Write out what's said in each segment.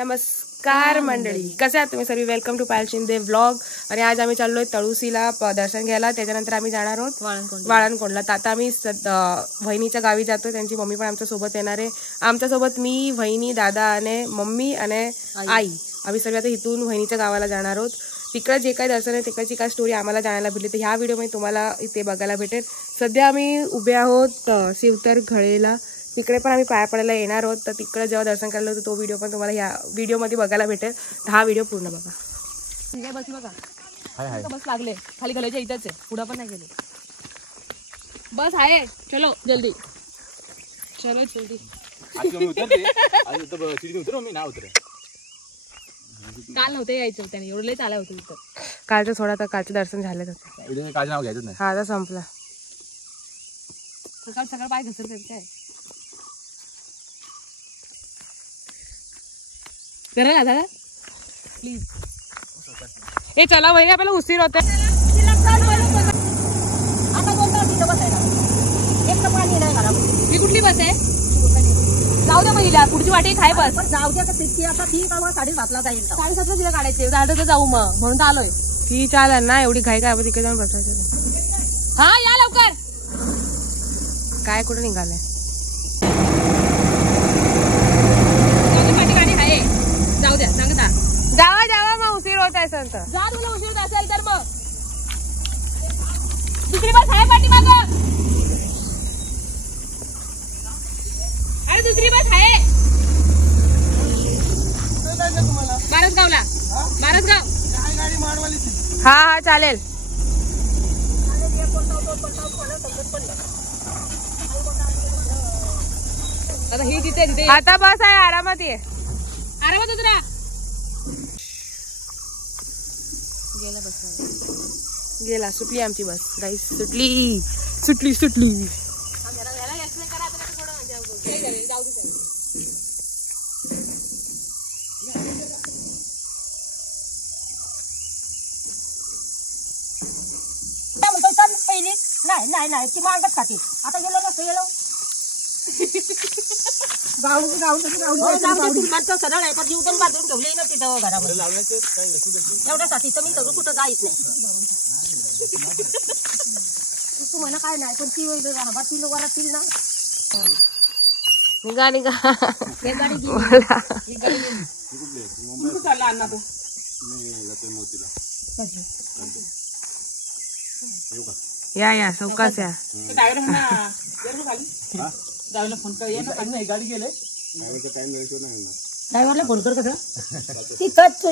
नमस्कार मंडळी, कसे आहात तुम्ही सर्व? Welcome to Payal Shinde vlog. आणि आज आम्ही चाललोय तळुसीला दर्शन घ्यायला. त्याच्यानंतर आम्ही जाणार आहोत वाळणकोंडला. तर आता आम्ही वहिनीच्या गावी जातोय. त्यांची मम्मी पण आमच्या सोबत येणार आहे. आमच्यासोबत मी, वहिनी, दादा आणि मम्मी आणि आई, आम्ही सगळे आता इथून वहिनीच्या गावाला जाणार आहोत. तिकडे जे काही दर्शन आहे तिकडची काय स्टोरी आम्हाला जाणायला भेटली तर ह्या व्हिडिओमध्ये तुम्हाला इथे बघायला भेटेल. सध्या आम्ही उभे आहोत शिवतर घळेला. तिकडे पण आम्ही पाया पडायला येणार आहोत. तर तिकडे जेव्हा दर्शन करायला होतं तो व्हिडिओ पण तुम्हाला ह्या व्हिडिओमध्ये बघायला भेटेल. तर हा व्हिडिओ पूर्ण बघा. बस बघा, बस लागले खाली घालायच्या इथंच आहे, पुढं पण नाही गेले. बस आहे, चलो जल्दी चलो जल्दी. काल नव्हते यायचं त्याने, एवढं लय चाललं होतं इथं. कालचं सोडा, तर कालचं दर्शन झालंच होतं. काल नाव घ्यायचं नाही, हा आता संपला. सकाळ सकाळ पाय घसरत काय करा दादा प्लीज. ए चला वहिनी, आपल्याला उशीर होते. ही कुठली बस आहे? जाऊ द्या पहिला, पुढची वाटी खाय बस. जाऊ द्या. आता ती 7:30ला जाईल. 7:30ला तिला काढायचे, तर जाऊ मग म्हणून तर आलोय. ती चालेल ना, एवढी घाई काय तिकडे जाऊन बसायचं. हा या लवकर. काय कुठे निघालंय? जाऊ द्या, सांगता जावा जावा, मग उशीर होत आहे संत. जा, तुला उशीर होत असेल तर मग दुसरी बस आहे पाठीमाग. अरे दुसरी बस आहे बारसगावला. बारसगाव. हा हा चालेल. आता ही तिथे आता बस आहे, आरामात ये, आरामात उतरा. गेला, सुटली आमची बस गाईस, सुटली सुटली सुटली. नाही नाही ती मागत खाते. आता गेलो नसतं गेलो सरळ आहे, पण जीव पण बाथरूम ठेवले ना तिथं घरामध्ये एवढ्यासाठी. तर मी सगळं कुठं जायच नाही. तू म्हणा काय नाही, पण ती ती लोक वरातील ना. निघा निघा, या या चौकास या. गाडी गेले ड्रायव्हरला फोन कर. कसं तिथंच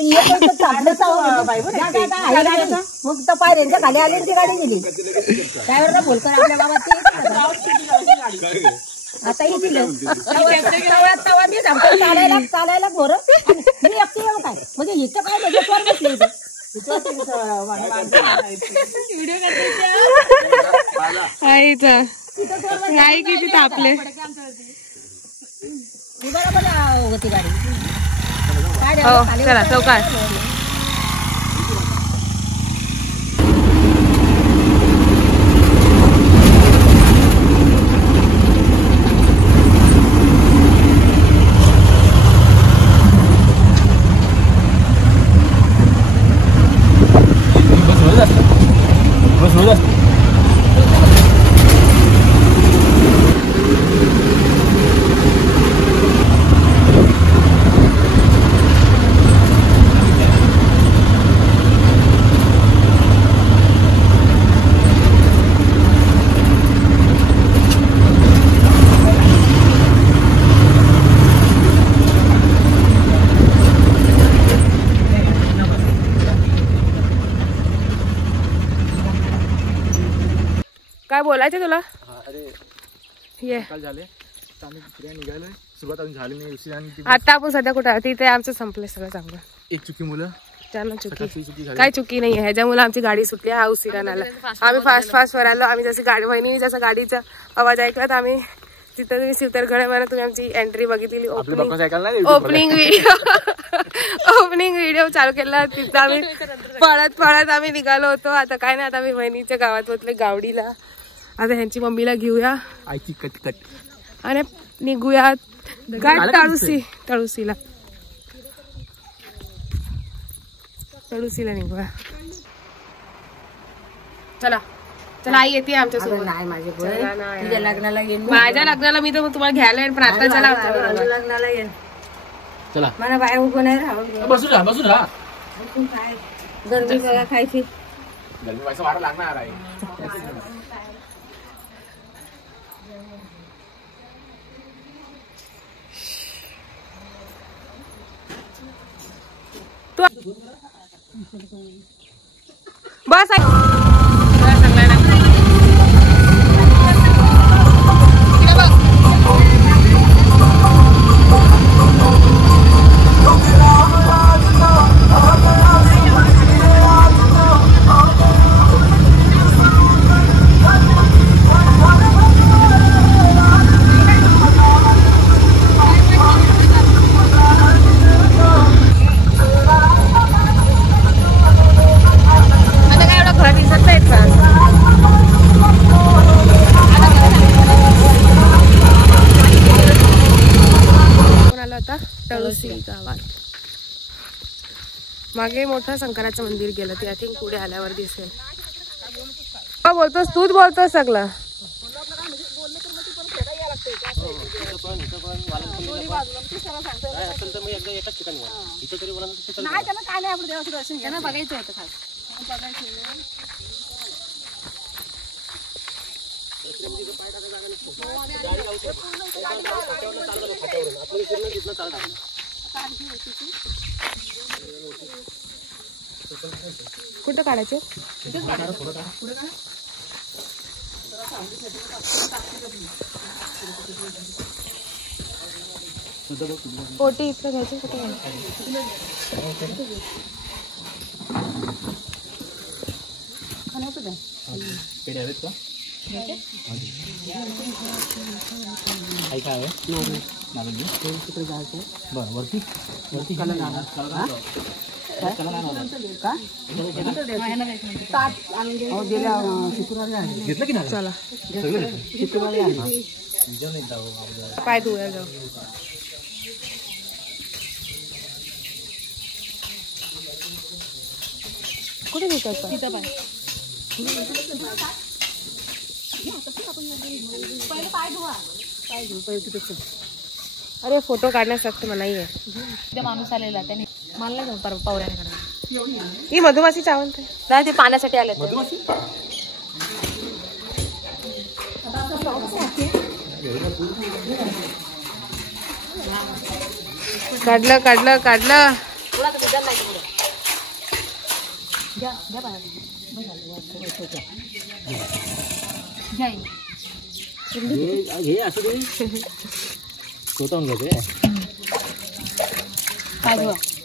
मग तर पायऱ्यांच्या खाली आले, ती गाडी गेली. ड्रायव्हरला फोन कर आपल्या बाबा. आता तवा मी सांगतो चालायला चालायला बोर मी एकटी येऊ काय, म्हणजे इथं काय बजेटवर बसले इथं. आई किती तापले. होती गाडी. चला चौकात. काय बोलायचं तुला? ये सुरुवात झाली नाही. आता आपण सध्या कुठे आहोत? तिथे आमचं संपलंय सगळं चांगलं. एक चुकी मुलं चुकी काय चुकी नाही, ह्याच्यामुळे आमची गाडी सुटली. हा उशिरानं आला. आम्ही फास्ट फास्ट वर आलो. आम्ही जशी गाडी वहिनी जसं गाडीचा आवाज ऐकला तर आम्ही तिथं तुम्ही शिवतरगड म्हणा तुम्ही आमची एंट्री बघितलेली. ओपनिंग व्हिडिओ चालू केला. तिथं आम्ही पळत पळत आम्ही निघालो होतो. आता काय नाही, आता आम्ही वहिनीच्या गावात पोहोचले गावडीला. आता ह्यांची मम्मीला घेऊया आणि निघूया तळुसीला. तळुसीला निघूया. चला चला, आई येते आमच्या सोबत. नाही माझे तुझ्या लग्नाला येईन. माझ्या लग्नाला मी तर तुम्हाला घ्यायला येईन, पण आता चला आमच्या लग्नाला येईन. चला मला बाहेर उभं नाही राहून बसू राहा. काय गरमी बघा खायची. गरमी व्हायचं वारा लागणार आहे. बस तळुसी गावात. मागे मोठं शंकराचं मंदिर गेलं ते आय थिंक पुढे आल्यावर दिसेल. बोलतोस तूच बोलतोस सगळं. बघायचं होतं खास. कुठं काढायचे? पोटी इथं घ्यायचे. कुठे चला पाय धुया जाऊ. कुठे धुतात पाय? अरे फोटो काढण्यासाठी मला नाहीये. माणूस आलेला त्याने मला नाही पवऱ्याकडे. ही मधुमाशी चावंत नाही, ते पाण्यासाठी आले. काढलं काढलं काढलं.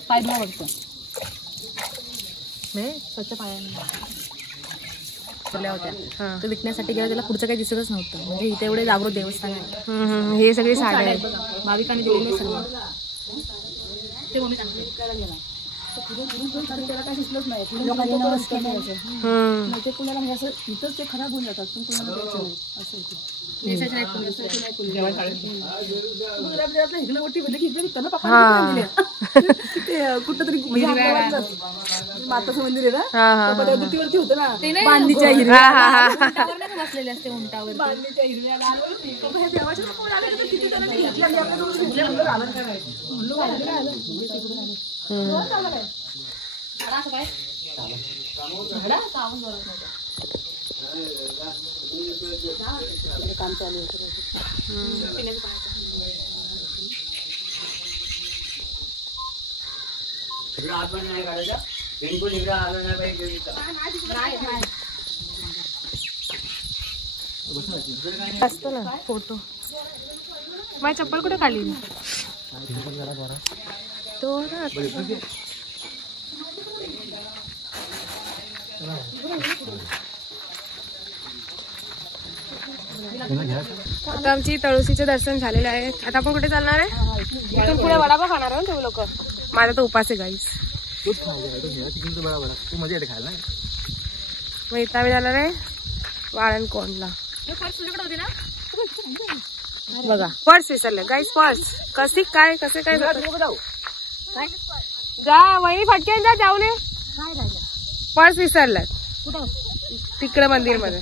पाय धुवा बघतो. स्वच्छ पायाने होत्या. तो विकण्यासाठी गेला, त्याला पुढचं काही दिसतच नव्हतं. म्हणजे इथे एवढे जागृत देवस्थान आहे. हे सगळे साड्या आहेत भाविकांनी दिलेले सर्व. ते मम्मी सांगते त्याला काय दिसलंच नाही. ते कुणाला म्हणजे असं इथंच ते खराब होऊन जातात, पण कुणाला द्यायचं नाही असं होतं. कुठं तरी माताचं मंदिर आहे ना, पदावरती होतं ना, बांधीच्या बसलेले असते उंटावर. बांधीच्या हिरव्या काम चालू होतं. असतो ना फोटो. माझी चप्पल कुठे काढली? तो आता आमची तळुसीचे दर्शन झालेले आहे. आता आपण कुठे चालणार आहे? इथून पुढे वडापाव खाणार आहे ना तुम्ही लोक. माझा तर उपास आहे गाईस. मग इथं आम्ही जाणार आहे वाळणकोंडला. बघा पर्स विसरले गाईस. पर्स कसे काय जा वहिनी फटक्यान जा जाऊ नये. पर्स विसरलात तिकडे मंदिर मध्ये.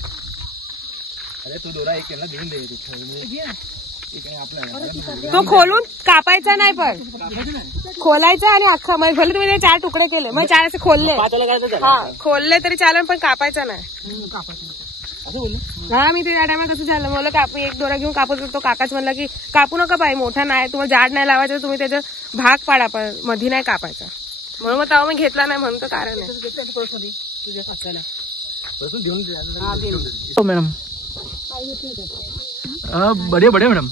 अरे तू दोरा एक केला देऊन दे तो खोलून कापायचा नाही पण खोलायचा आणि अख्खा म्हणजे भले तुम्ही 4 तुकडे केले मग 4 असे खोलले हा खोलले तरी चालेल पण कापायचा नाही. हा मी ते त्या टायमा कसं झालं मला कापू एक दोरा घेऊन कापत होतो. काकाच म्हणला की कापू नका बाई मोठा नाही तुम्हाला जाड नाही लावायचं तुम्ही त्याचा भाग पाडा पण मधी नाही कापायचा म्हणून मग तेव्हा मी घेतला नाही म्हणून तर कारण आहे. मॅडम बडे बडे मॅडम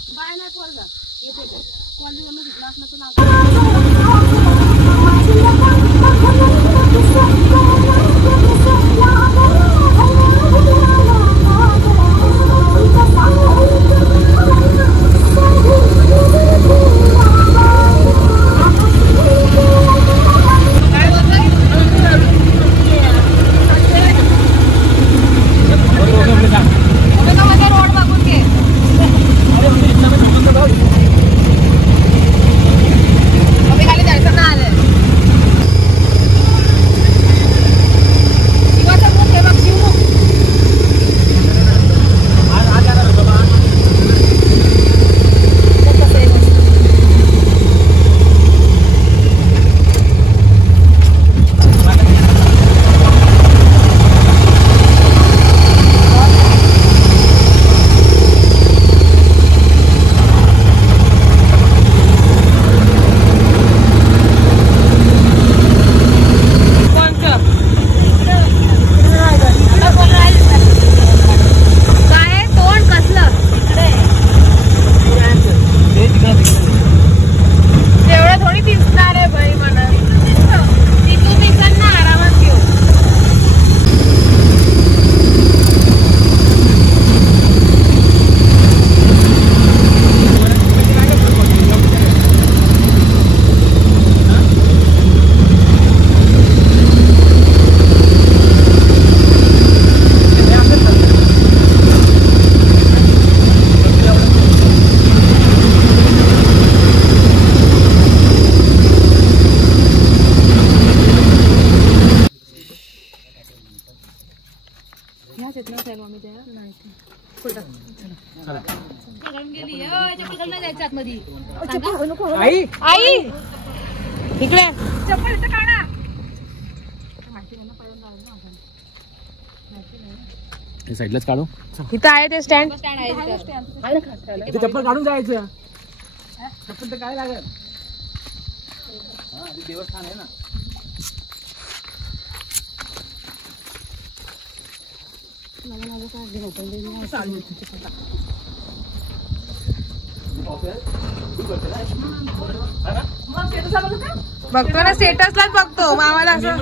आई इकडे साईडलाच काढू इथं आहे ते स्टँड चप्पल काढून जायचं चप्पल तर काय लागेल देवस्थान आहे ना. बघतो ना स्टेटसलाच बघतो मामाला असं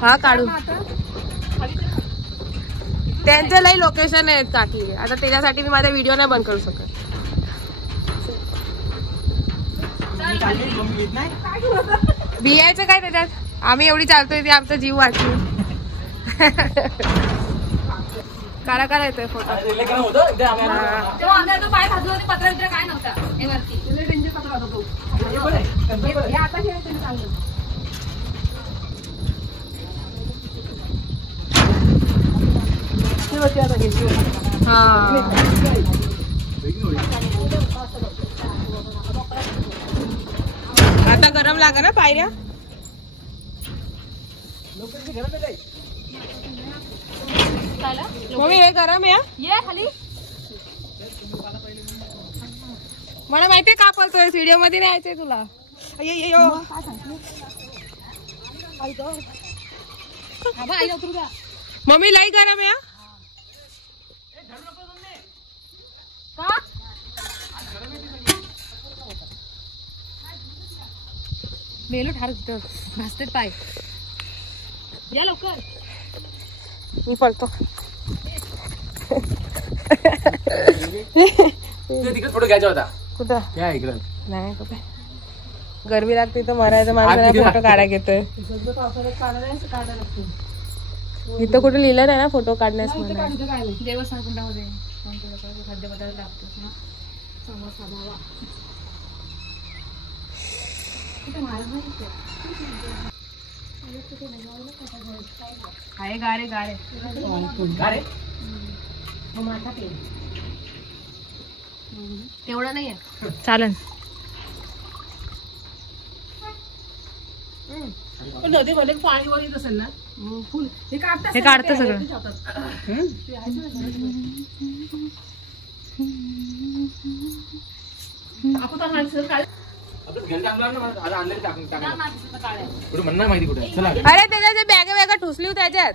हा काढू त्यांचे लई लोकेशन आहेत काकी आता त्याच्यासाठी मी माझा व्हिडिओ नाही बंद करू शकत. बियायचं काय त्याच्यात आम्ही एवढी चालतोय ती आमचा जीव वाचून कारा कारा येतोय फोटो पाय भाजू पत्र बित्र काय नव्हता आता गरम लागा ना पायऱ्या मम्मी हे गरम आहे ये खाली मला माहितीये का पळतोय व्हिडिओ मध्ये नाही यायचंय तुला मम्मी लई गरम आहे मेलो ठार भासते पाय या लवकर मी पळतो तिकडे फोटो घ्यायचा होता कुठं काय इकडं नाही कुठे गरमी लागते तर मरायचं माणसाला फोटो काढा घेतोय इथं कुठे लिहिलं नाही ना फोटो काढण्यास देवस्थान कुंडामध्ये खाद्यपदार्थ लागतो आहे गारे गारे गारे तेवढं नाहीये. चालन. नदीमध्ये पाणी वर येत असेल ना फुल हे काढतं सगळं. आपण तर माणसं काय म्हणणार माहिती कुठे. चला अरे त्याच्या बॅग वेगा ठुसली त्याच्यात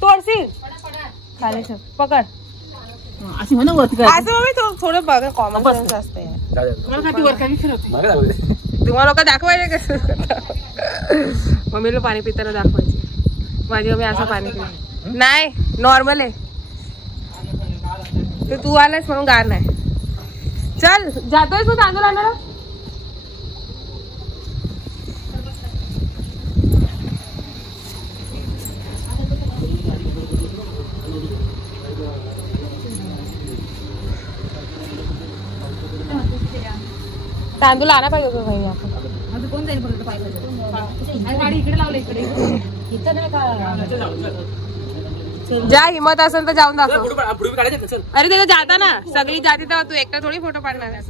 तोडशील खाली पकड अशी म्हणा वरती असं मम्मी थोडं बघा कॉमन सेन्स असते. तुम्हाला लोक दाखवायचे कसं मम्मीला पाणी पिताना दाखवायचे. माझी मम्मी असं पाणी पित नाही नॉर्मल आहे. तर तू आलास म्हणून गार नाही. चल जातोय तू तांदूळ आणायला. तांदूळ आणा पाहिजे होतं भाई आपण. कोण जाईल परत पाहिजे गाडी इकडे लावलं इकडे इथं नाही का. ज्या हिंमत असेल तर जाऊन दाखव. अरे त्याला जाता ना सगळी जाती तेव्हा तू एकटा थोडी फोटो काढणार आहे.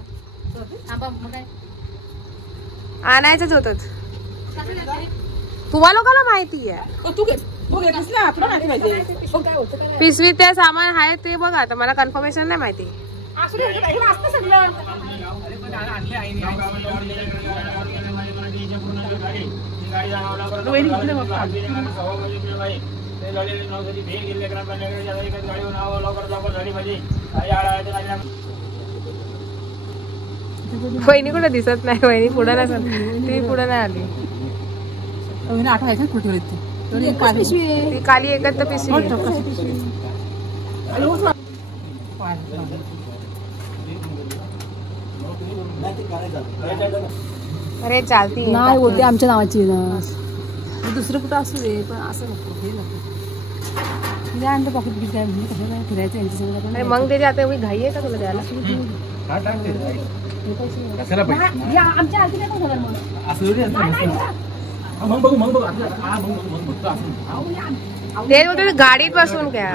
आणायचंच होत. तुम्हा लोकांना माहिती आहे. पिशवीत ते सामान आहे ते बघा. आता मला कन्फर्मेशन नाही माहिती. वहिनी कुठे दिसत नाही. वहिनी पुढे नाही. ती पुढे नाही आली. ती खाली एकच तर पिशवी. अरे चालती नाही होते आमच्या नावाची ना. दुसरं कुठं असू दे पण असं नको. हे नको आणलं पॉकेट बिकेट काय म्हणजे कसं काय फिरायचं यांच्यासमोर. मग त्याची आता एवढी घाई आहे का तुला द्यायला. आमच्या आधी काय झालं मग ते होते गाडीत बसून काय.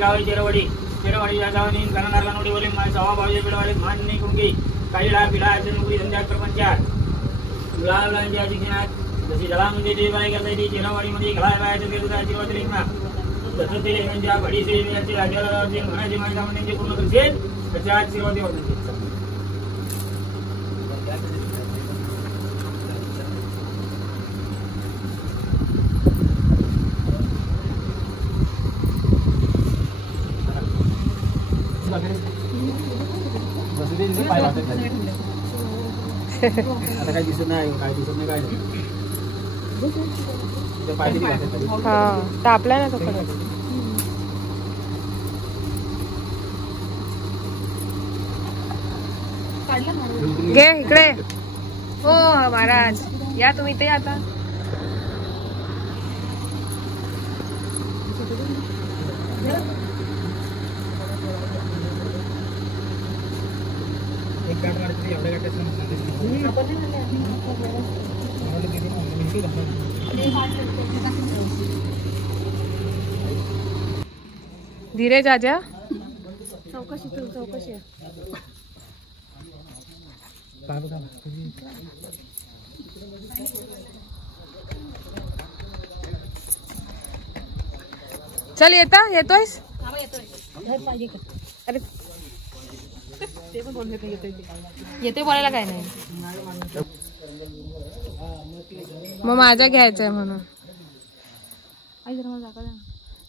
गावी चेरवाडी गावानी गणनारला नोडी वरील सवा भावजे पिढवाले मान्य कुंकी काळीला पिढा नोकरी धंद्यात प्रपंचात लालांच्या शिक्षणात जशी जलामध्ये जे बाय करता येते चेरवाडीमध्ये घालाय बायचं दुधाची वाटली तसं ते लेखांच्या बडी सेवेची राज्याला म्हणायचे माणसामध्ये पूर्ण करते त्याच्या आज सुरुवाती होते. आता काय दिसत नाही काय दिसत नाही काय हा तापला ना तो घे इकडे. हो महाराज या तुम्ही इथे आता. धीरे जाजा. चौकशी चल येतोयस. अरे ते पण बोलले येते बोलायला काय नाही. मग माझ्या घ्यायचंय म्हणून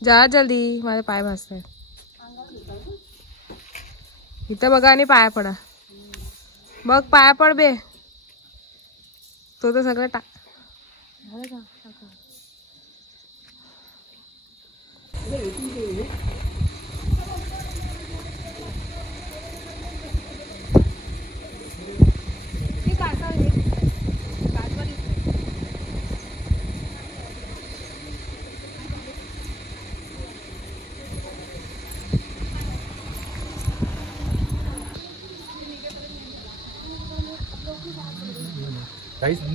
जा जल्दी, माझे पाय भाजत आहेत. इथं बघा आणि पाया पडा. बघ पाया पड बे. तो तर सगळं टाक.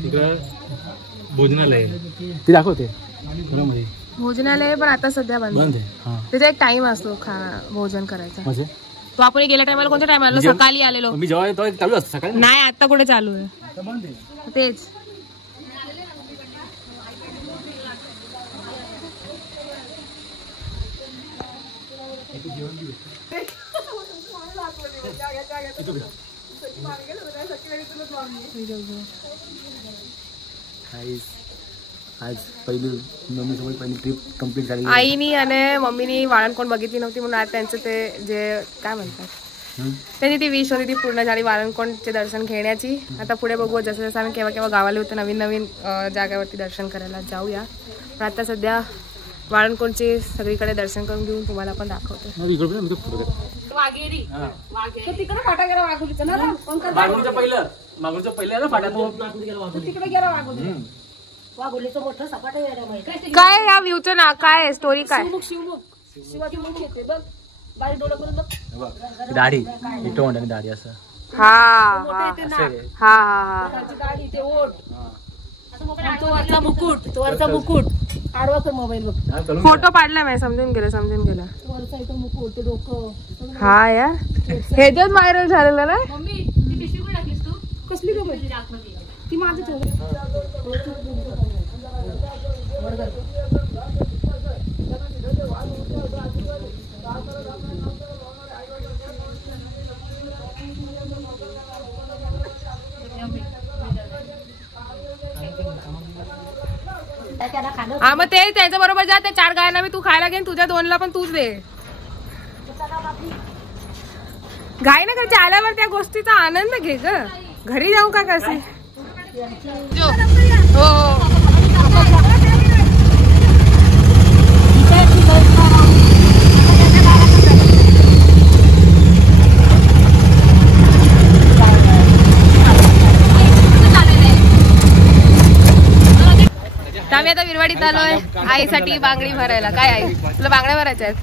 तिकडं भोजनालय ते दाखवते. भोजनालय पण आता सध्या बंद आहे. त्याचा एक टाइम असतो भोजन करायचा. तो आपण गेल्या टायमाला कोणत्या टायमाला सकाळी आलेलो. मी जेव्हा चालू असतो सकाळी. नाही आता कुठे चालू आहे तेच. आज पहिली मम्मीसोबत पहिली ट्रिप कंप्लीट झाली. आईनी आणि मम्मीनी वाळणकोण बघितली नव्हती म्हणून आज त्यांचं ते जे काय म्हणतात त्यांची ती विश होती ती पूर्ण झाली वाळणकोणचे दर्शन घेण्याची. आता पुढे बघू जसं जसं आम्ही केव्हा केव्हा गावाला होतो नवीन नवीन जागावरती दर्शन करायला जाऊया. पण आता सध्या वाळणकोणचे सगळीकडे दर्शन करून घेऊन तुम्हाला पण दाखवतो. काय या व्ह्यूचं ना काय स्टोरी काय. दाढी दाढी असं. हा हा वरचा मुकुट, तो वरचा मुकुट आडवा कर मोबाईल बघ. फोटो पाडला मी. समजून गेलं वरचा इथं मुकुट, डोकं. हा यार ह्याच्यात व्हायरल झालेलं ना. मम्मी ती पिशवी कुठे टाकलीस तू? कसली गं ती माझं ठेवलं. हा मग ते त्याच्या बरोबर जा. त्या 4 गायांना मी तू खायला घेईन. तुझ्या 2ला पण तूच दे. घाई ना घरच्या आल्यावर त्या गोष्टीचा आनंद घे ग. घरी जाऊ का कसे. हो आम्ही आता विरवाडीत आलोय आईसाठी बांगडी भरायला. काय आई तुला बांगड्या भरायच्या आहेत?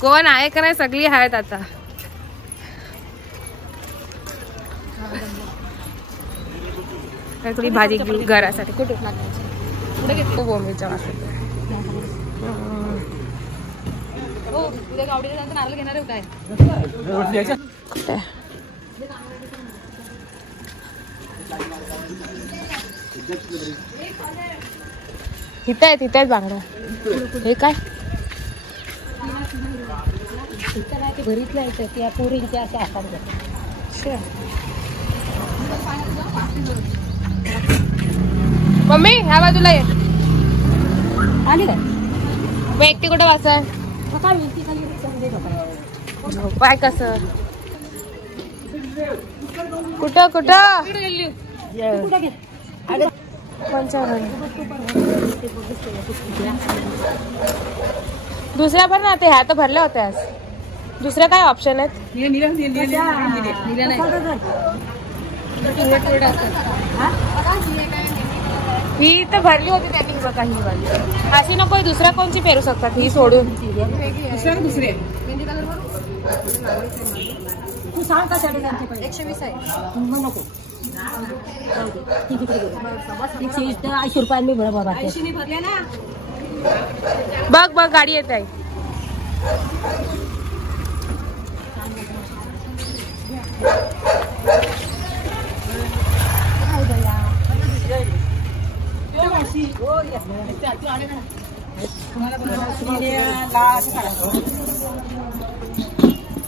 कोण आहे का नाही? सगळी आहेत आता. थोडी भाजी घरासाठी कुठे पुढे घेतली बोंबीच्या वासात. उद्या गावडीला जायचं नारळ घेणार आहे काय? इथं आहेत बांगड्या. हे काय भरीतल्या आहेत त्या पोरींच्या अशा हातात. मम्मी ह्या बाजूला ये. आली काय मग एकटी कुठं वाचाय झोपाय कसं कुठं कोणच्या घरी दुसऱ्या भर ना. ते ह्या तर भरल्या होत्या. दुसऱ्या काय ऑप्शन आहेत? ही तर भरली होती त्यांनी बघा. ही वाली अशी नको. दुसऱ्या कोणची पेरू शकतात ही सोडून. दुसरी तू सांग का 120 आहे. नको 80 रुपयांनी बरोबर भरल्या ना. बघ गाडी येत आहे.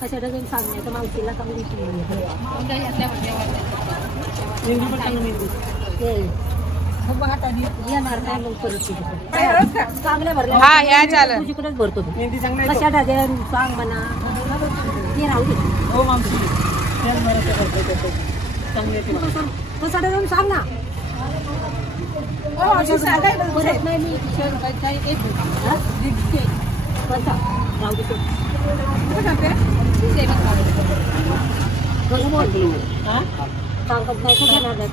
कशाला जाऊन सांगण्याचं मावशीला चांगली हा ह्या चालेल तुझीकडेच भरतो कशाला सांग म्हणा ते राहू दे कशाला जाऊन सांग ना परत नाही मी सांगत नाही का घेणार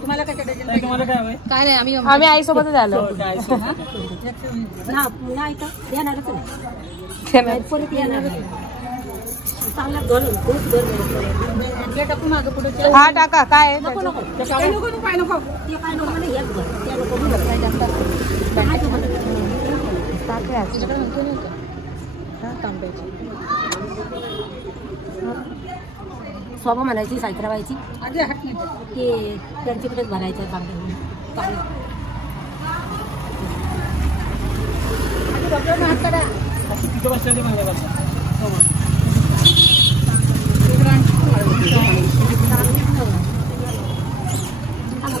तुम्हाला काय नाही आम्ही आईसोबतच आलो नाही का येणारच नाही परत येणारच हा टाका काय स्वभाव म्हणायची सायत्राबाईची ते त्यांच्याकडेच भरायचं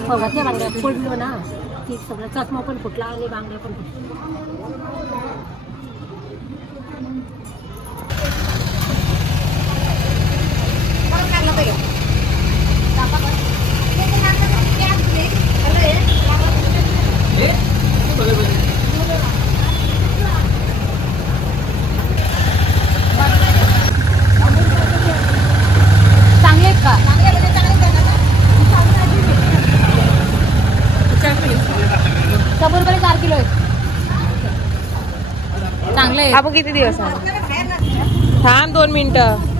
त्या बांगड्या पडलो ना ती सगळं चष्मा पण फुटला आणि बांगड्या पण चांगले आहेत का बरोबर 4 किलो आहेत चांगले आपण किती दिवस थांब 2 मिनिटं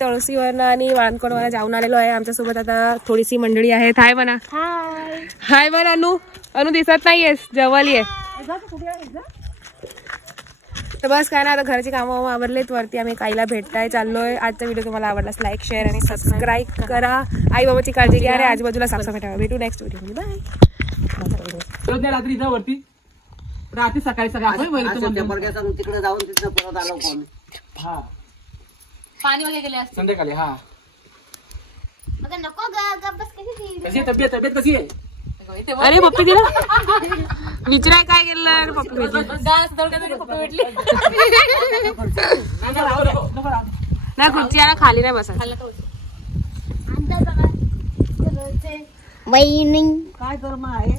तळुसीवरनं आणि वाळणकोणवरनं जाऊन आलेलो आहे. आमच्यासोबत आता थोडीशी मंडळी आहेत. हाय म्हणा. हाय म्हण. अनु दिसत नाहीयेस जवळ ये. तर बस काय ना आता घरची कामं आवरलेत. वरती आम्ही काहीला भेटताय चाललोय. आजचा व्हिडिओ तुम्हाला आवडलास लाईक शेअर आणि सबस्क्राईब करा. आई बाबाची काळजी घ्या आणि आजूबाजूला साफसफाई ठेवा. भेटू नेक्स्ट व्हिडिओ. बाय. रात्री जा वरती रात्री सकाळी तिकडे जाऊन तिथं परत आलो कोण. हा पाणी वगैरे गेले असते संध्याकाळी. हा नको कशी तब्येत कशी आहे. अरे पप्पी दिला विचाराय काय केलं पप्पी भेटली नाही खुर्ची याला खाली नाही बसा. वहिनी काय कर्म आहे.